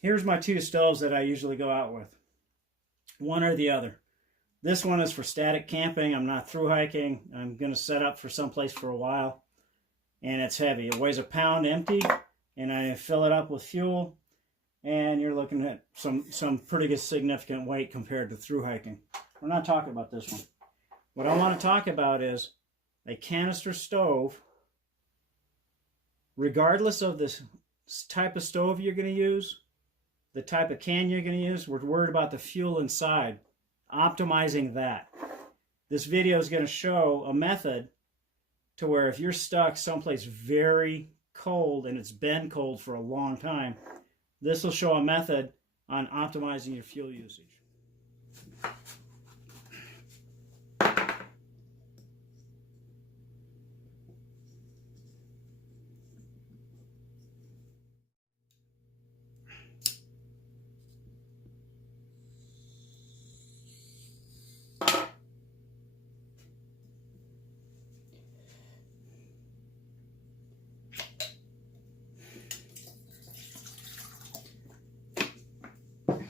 Here's my two stoves that I usually go out with. One or the other. This one is for static camping. I'm not through hiking. I'm going to set up for someplace for a while. And it's heavy. It weighs a pound empty. And I fill it up with fuel. And you're looking at some pretty good significant weight compared to through hiking. We're not talking about this one. What I want to talk about is a canister stove. Regardless of the type of stove you're going to use, the type of can you're going to use, we're worried about the fuel inside. Optimizing that. This video is going to show a method to where if you're stuck someplace very cold and it's been cold for a long time, this will show a method on optimizing your fuel usage.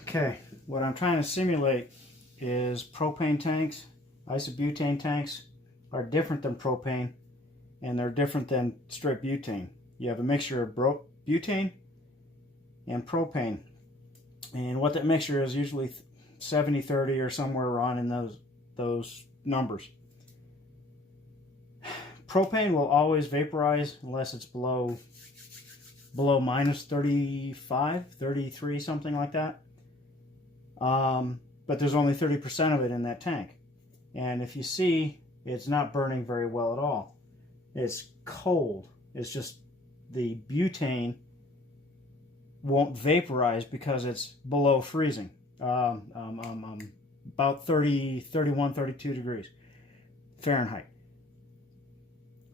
Okay, what I'm trying to simulate is propane tanks. Isobutane tanks are different than propane, and they're different than straight butane. You have a mixture of butane and propane, and what that mixture is usually 70-30 or somewhere around in those numbers. Propane will always vaporize unless it's below minus 35, 33, something like that. But there's only 30% of it in that tank. And if you see, it's not burning very well at all. It's cold. It's just the butane won't vaporize because it's below freezing. About 30, 31, 32 degrees Fahrenheit.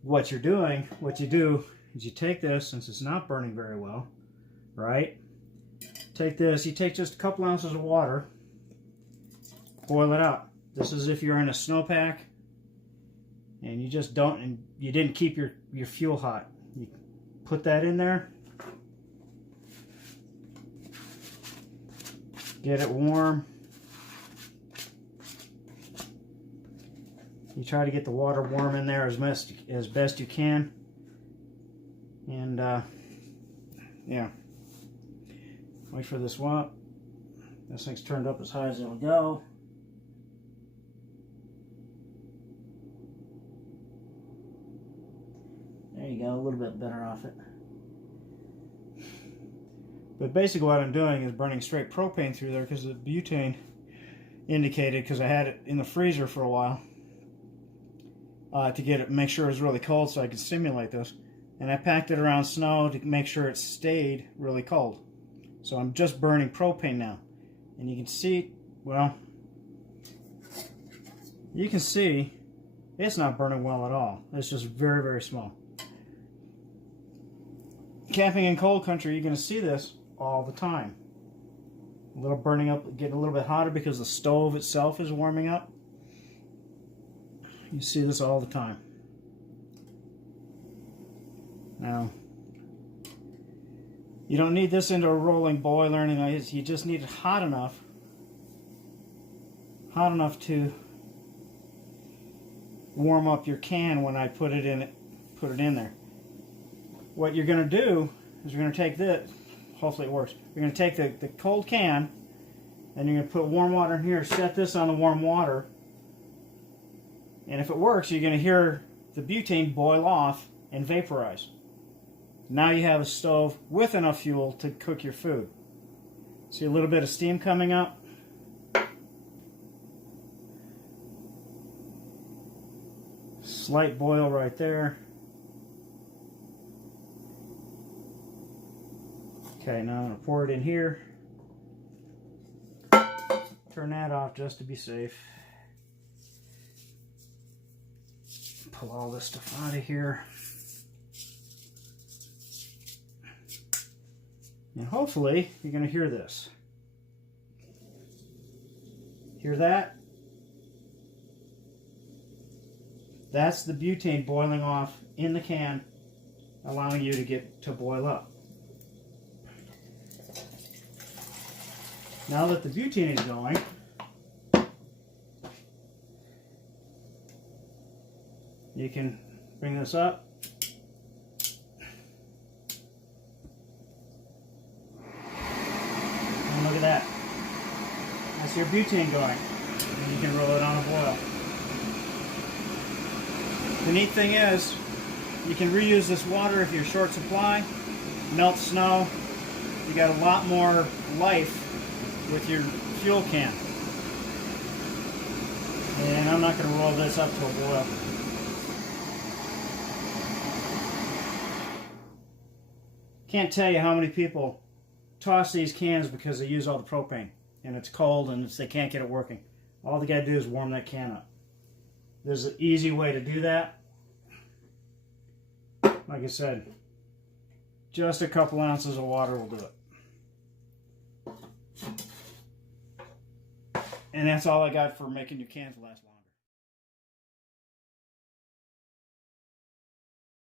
What you do is you take this, since it's not burning very well, right? Take this, you take just a couple ounces of water, boil it up. This is if you're in a snowpack and you just don't, and you didn't keep your fuel hot. You put that in there, get it warm. You try to get the water warm in there as best you can. And yeah. Wait for this one. This thing's turned up as high as it'll go. There you go, a little bit better off it. But basically what I'm doing is burning straight propane through there because the butane indicated, because I had it in the freezer for a while, to get it, make sure it was really cold so I could simulate this. And I packed it around snow to make sure it stayed really cold. So I'm just burning propane now. And you can see, well, you can see it's not burning well at all. It's just very, very small. Camping in cold country, you're going to see this all the time. A little burning up, getting a little bit hotter because the stove itself is warming up. You see this all the time. Now, you don't need this into a rolling boil or anything like this. You just need it hot enough to warm up your can when I put it in there. What you're going to do is you're going to take this, hopefully it works, you're going to take the cold can and you're going to put warm water in here, set this on the warm water, and if it works, you're going to hear the butane boil off and vaporize. Now you have a stove with enough fuel to cook your food. See a little bit of steam coming up? Slight boil right there. Okay, now I'm going to pour it in here. Turn that off just to be safe. Pull all this stuff out of here. And hopefully you're going to hear this. Hear that? That's the butane boiling off in the can, allowing you to boil up. Now that the butane is going, you can bring this up. And look at that. That's your butane going. And you can roll it on a boil. The neat thing is, you can reuse this water if you're short supply, melt snow. You got a lot more life with your fuel can. And I'm not going to roll this up to a boil. Can't tell you how many people toss these cans because they use all the propane and it's cold and they can't get it working. All they got to do is warm that can up. There's an easy way to do that. Like I said, just a couple ounces of water will do it. And that's all I got for making your cans last long.